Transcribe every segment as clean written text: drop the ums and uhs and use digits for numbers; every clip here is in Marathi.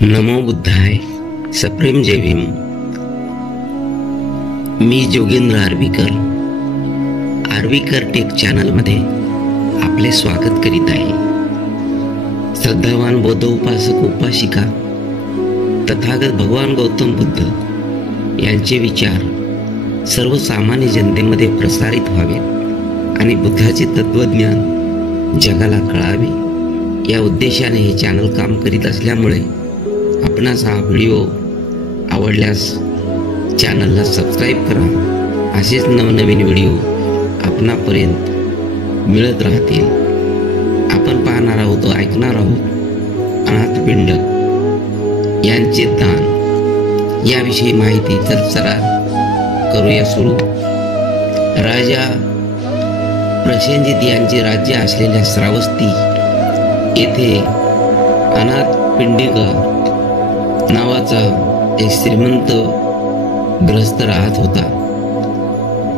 नमो बुद्धाय. सप्रेम जय भीम. मी जोगेंद्र आर्वीकर टेक चॅनलमध्ये आपले स्वागत करीत आहे. श्रद्धावान बौद्ध उपासक उपासिका तथागत भगवान गौतम बुद्ध यांचे विचार सर्वसामान्य जनतेमध्ये प्रसारित व्हावेत आणि बुद्धाचे तत्वज्ञान जगाला कळावे या उद्देशाने हे चॅनल काम करीत असल्यामुळे आपणास हा व्हिडिओ आवडल्यास चॅनलला सबस्क्राईब करा. असेच नवनवीन व्हिडिओ आपणापर्यंत मिळत राहतील. आपण पाहणार आहोत व ऐकणार आहोत अनाथपिंड यांचे दान याविषयी माहिती. तर चला करूया सुरू. राजा प्रसेनजित यांचे राज्य असलेल्या श्रावस्ती येथे अनाथपिंडिका नावाचा एक श्रीमंत गृहस्थ राहत होता.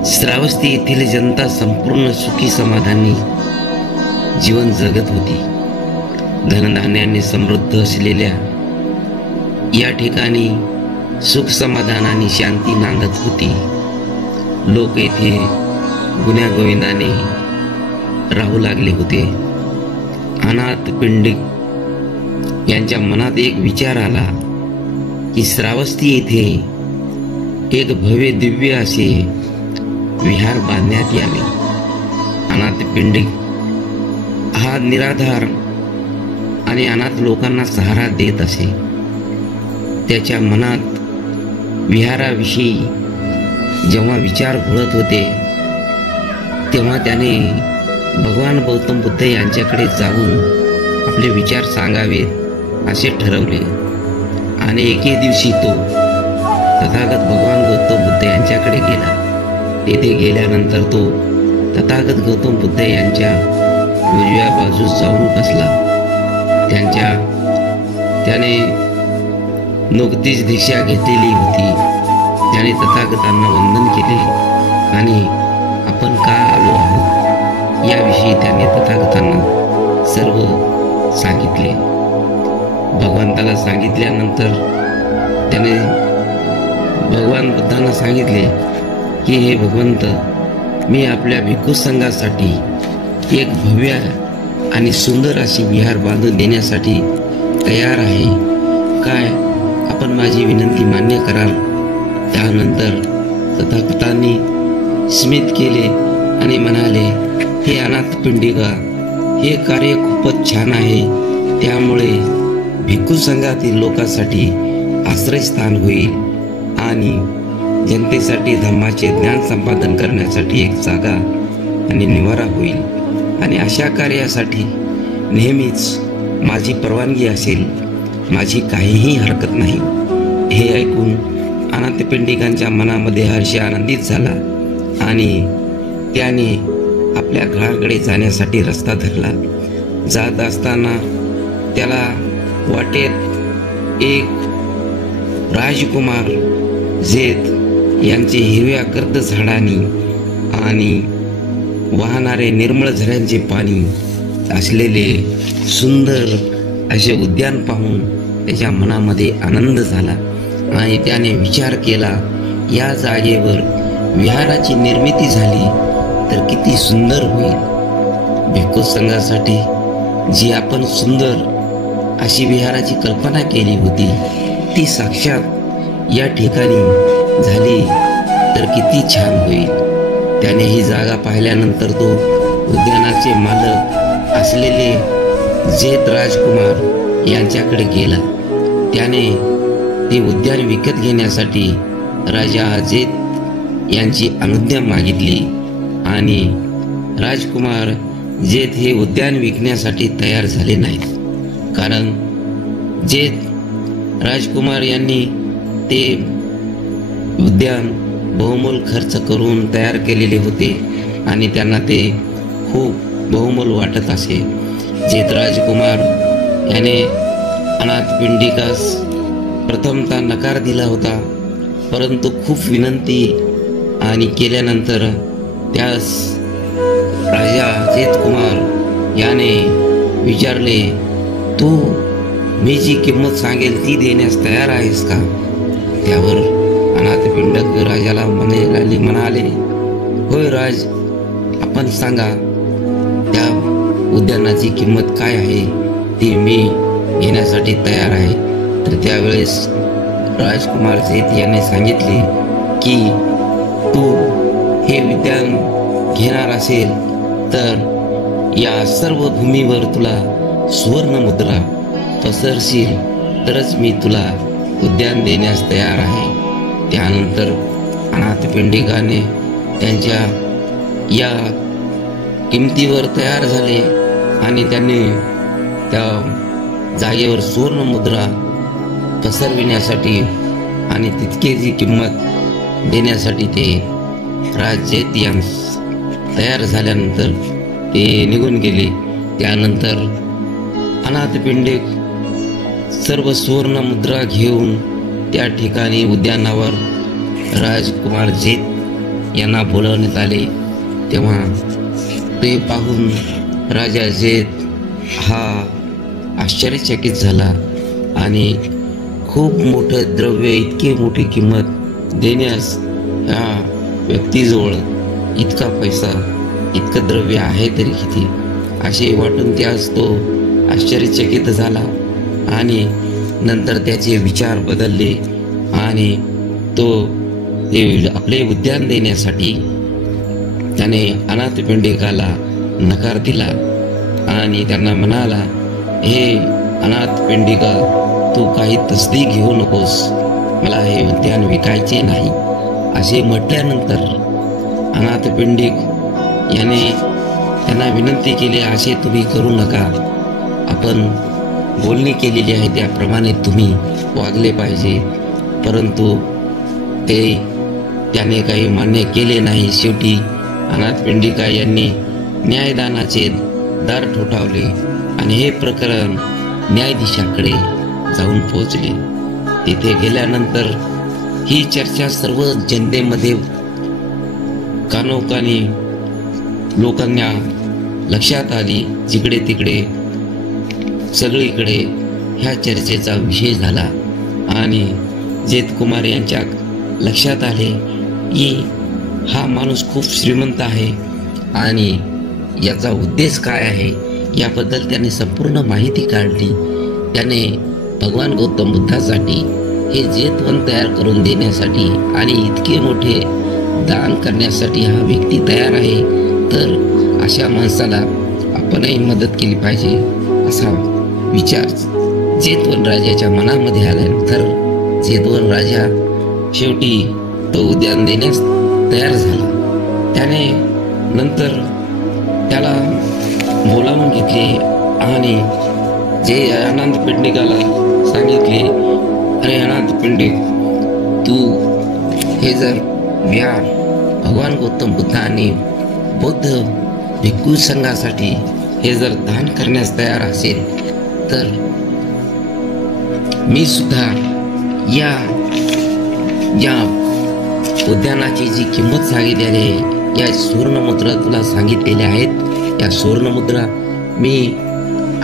श्रावस्ती येथील जनता संपूर्ण सुखी समाधानी जीवन जगत होती. धनधान्याने समृद्ध असलेल्या या ठिकाणी सुख समाधान आणि शांती नांदत होती. लोक येथे गुण्यागोविंदाने राहू लागले होते. अनाथपिंडिक यांच्या मनात एक विचार आला की श्रावस्ती येथे एक भव्य दिव्य असे विहार बांधण्यात यावे. अनाथपिंडिक हा निराधार आणि अनाथ लोकांना सहारा देत असे. त्याच्या मनात विहाराविषयी जेव्हा विचार घोळत होते तेव्हा त्याने भगवान गौतम बुद्ध यांच्याकडे जाऊन आपले विचार सांगावेत असे ठरवले. आणि एके दिवशी तो तथागत भगवान गौतम बुद्ध यांच्याकडे गेला. तेथे गेल्यानंतर तो तथागत गौतम बुद्ध यांच्या उजव्या बाजूस जाऊन बसला. त्याने नुकतीच दीक्षा घेतलेली होती. त्याने तथागतांना वंदन केले आणि आपण का आलो आहोत याविषयी त्याने तथागतांना सर्व सांगितले. भगवंताला सांगितल्यानंतर त्याने भगवान बुद्धांना सांगितले की हे भगवंत, मी आपल्या भिक्खू संघासाठी एक भव्य आणि सुंदर अशी विहार बांधून देण्यासाठी तयार आहे. काय आपण माझी विनंती मान्य कराल? त्यानंतर तथागतांनी स्मित केले आणि म्हणाले, हे अनाथपिंडिका, हे कार्य खूपच छान आहे. त्यामुळे भिक्खू संघातील लोकांसाठी आश्रयस्थान होईल आणि जनतेसाठी धम्माचे ज्ञान संपादन करण्यासाठी एक जागा आणि निवारा होईल. आणि अशा कार्यासाठी नेहमीच माझी परवानगी असेल. माझी काहीही हरकत नाही. हे ऐकून अनाथपिंडिकांच्या मनामध्ये हर्ष आनंदित झाला आणि त्याने आपल्या घराकडे जाण्यासाठी रस्ता धरला. जात असताना त्याला वाटेत एक राजकुमार जेत यांचे हिरव्या गर्द झाडांनी आणि वाहणारे निर्मळ झऱ्यांचे पाणी असलेले सुंदर असे उद्यान पाहून त्याच्या मनामध्ये आनंद झाला आणि त्याने विचार केला, या जागेवर विहाराची निर्मिती झाली तर किती सुंदर होईल. भिक्खू संघासाठी जी आपण सुंदर अशी विहाराची कल्पना केली होती ती साक्षात या ठिकाणी झाली तर किती छान होईल. त्याने ही जागा पाहिल्यानंतर तो उद्यानाचे मालक असलेले जेत राजकुमार यांच्याकडे गेला. त्याने ते उद्यान विकत घेण्यासाठी राजा जेत यांची अनुज्ञा मागितली आणि राजकुमार जेत हे उद्यान विकण्यासाठी तयार झाले नाहीत. कारण जेत राजकुमार यांनी ते उद्यान बहुमोल खर्च करून तयार केलेले होते आणि त्यांना ते खूप बहुमोल वाटत असे. जेत राजकुमार याने अनाथपिंडिकास प्रथमतः नकार दिला होता, परंतु खूप विनंती आणि केल्यानंतर त्यास राजा जेतकुमार याने विचारले, तू मी जी किंमत सांगेल ती देण्यास तयार आहेस का? त्यावर अनाथपिंडक राजाला म्हणाले, होय राज, आपण सांगा, त्या उद्यानाची किंमत काय आहे ती मी घेण्यासाठी तयार आहे. तर त्यावेळेस राजकुमार सेठ याने सांगितले की तू हे उद्यान घेणार असेल तर या सर्व भूमीवर तुला सुवर्ण मुद्रा पसरशील तरच मी तुला उद्यान देण्यास तयार आहे. त्यानंतर अनाथपिंडिकाने त्यांच्या या किमतीवर तयार झाले आणि त्यांनी त्या जागेवर सुवर्ण मुद्रा पसरविण्यासाठी आणि तितके जी किंमत देण्यासाठी ते राजेत यांस तयार झाल्यानंतर ते निघून गेले. त्यानंतर अनाथपिंडिक सर्व सुवर्ण मुद्रा घेऊन त्या ठिकाणी उद्यानावर राजकुमार जेत यांना बोलवण्यात आले. तेव्हा ते पाहून राजा जेत हा आश्चर्यचकित झाला आणि खूप मोठं द्रव्य, इतकी मोठी किंमत देण्यास ह्या व्यक्तीजवळ इतका पैसा, इतकं द्रव्य आहे तरी किती, असे वाटून त्यास तो आश्चर्यचकित झाला आणि नंतर त्याचे विचार बदलले आणि तो आपले उद्यान देण्यासाठी त्याने अनाथपिंडिकाला नकार दिला आणि त्यांना म्हणाला, हे अनाथपिंडिका, तू काही तसदी घेऊ नकोस, मला हे उद्यान विकायचे नाही. असे म्हटल्यानंतर अनाथपिंडिक याने त्यांना विनंती केली, असे तुम्ही करू नका, आपण बोलणी केलेली आहे त्याप्रमाणे तुम्ही वागले पाहिजे. परंतु त्याने काही मान्य केले नाही. शेवटी अनाथपिंडिका यांनी न्यायदानाचे दार ठोठावले आणि हे प्रकरण न्यायाधीशाकडे जाऊन पोहोचले. तिथे गेल्यानंतर ही चर्चा सर्व जनतेमध्ये कानोकानी लोकांना लक्षात आली. जिकडे तिकडे सगळीकडे ह्या चर्चेचा विषय झाला आणि जेतकुमार यांच्या लक्षात आले की हा माणूस खूप श्रीमंत आहे आणि याचा उद्देश काय आहे याबद्दल त्याने संपूर्ण माहिती काढली. त्याने भगवान गौतम बुद्धासाठी हे जेतवन तयार करून देण्यासाठी आणि इतके मोठे दान करण्यासाठी हा व्यक्ती तयार आहे, तर अशा माणसाला आपणही मदत केली पाहिजे असा विचार जेतवन राजाच्या मनामध्ये आल्यानंतर जेतवन राजा शेवटी तो उद्यान देण्यास तयार झाला. त्याने नंतर त्याला बोलावून घेतले आणि जे अनाथपिंडिकाला सांगितले, अरे अनाथपिंडिक, तू हे जर विहार भगवान गौतम बुद्ध आणि बौद्ध भिक्खू संघासाठी हे जर दान करण्यास तयार असेल तर मी सुद्धा या उद्यानाची जी किंमत सांगितलेली आहे, या सुवर्णमुद्रा तुला सांगितलेल्या आहेत, या सुवर्णमुद्रा मी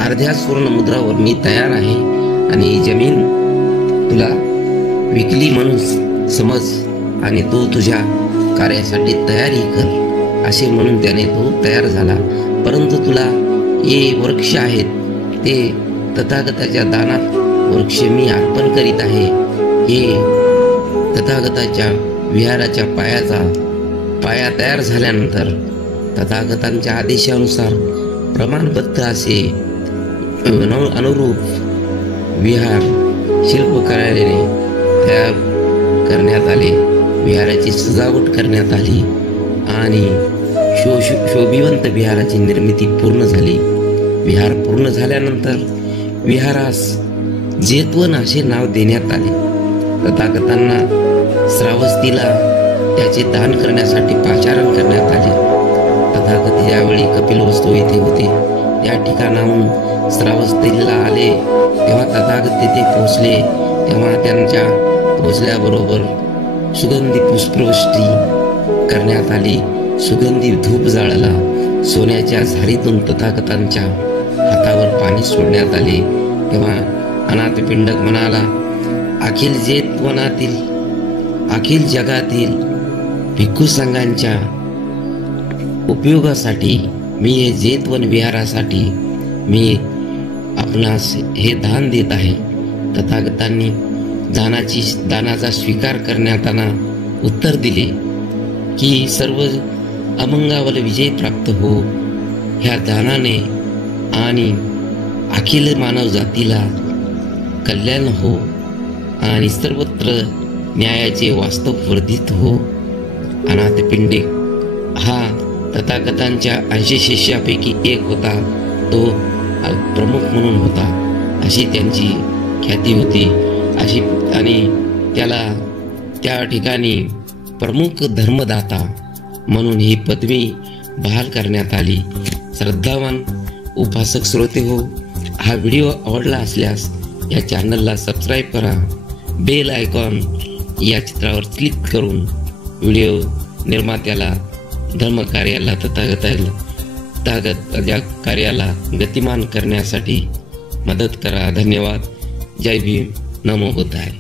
अर्ध्या सुवर्णमुद्रावर मी तयार आहे आणि ही जमीन तुला विकली म्हणून समज आणि तू तुझ्या कार्यासाठी तयारी कर, असे म्हणून त्याने तो तयार झाला. परंतु तुला हे वृक्ष आहेत ते तथागताच्या दानात वृक्ष मी अर्पण करीत आहे. हे तथागताच्या विहाराच्या पाया तयार झाल्यानंतर तथागतांच्या आदेशानुसार प्रमाणबद्ध असे अनुरूप विहार शिल्पकाराने तयार करण्यात आले. विहाराची सजावट करण्यात आली आणि शोभिवंत विहाराची निर्मिती पूर्ण झाली. विहार पूर्ण झाल्यानंतर विहारास जेतवन असे नाव देण्यात आले. तथागतांना श्रावस्तीला त्याचे दान करण्यासाठी पाचारण करण्यात आले. तथागत यावेळी कपिलवस्तू येथे होते. त्या ठिकाणाहून श्रावस्तीला आले तेव्हा तथागत तिथे पोहोचले. तेव्हा त्यांच्या पोहोचल्याबरोबर सुगंधी पुष्पवृष्टी करण्यात आली. सुगंधी धूप जाळला. सोन्याच्या झाडीतून तथागतांच्या हातावर पाणी सोडण्यात आले. तेव्हा अनाथपिंडक म्हणाला, अखिल जेतवनातील अखिल जगातील भिक्खू संघांच्या उपयोगासाठी मी हे जेतवन विहारासाठी मी आपणास हे दान देत आहे. तथागतांनी दानाचा स्वीकार करण्यात उत्तर दिले की सर्व अमंगावर विजय प्राप्त हो ह्या दानाने आणि अखिल मानव जातीला कल्याण हो आणि सर्वत्र न्यायाचे वास्तव वर्धित हो. अनाथपिंडिक हा तथागतांच्या 80 शिष्यापैकी एक होता. तो प्रमुख म्हणून होता अशी त्यांची ख्याती होती. अशी आणि त्याला त्या ठिकाणी प्रमुख धर्मदाता म्हणून ही पदवी बहाल करण्यात आली. श्रद्धावान उपासक श्रोते हो, हा व्हिडिओ आवडला असल्यास या चॅनलला सबस्क्राईब करा. बेल आयकॉन या चित्रावर क्लिक करून व्हिडिओ निर्मात्याला धर्मकार्याला तथागताच्या कार्याला गतिमान करण्यासाठी मदत करा. धन्यवाद. जय भीम. नमो बुद्धाय.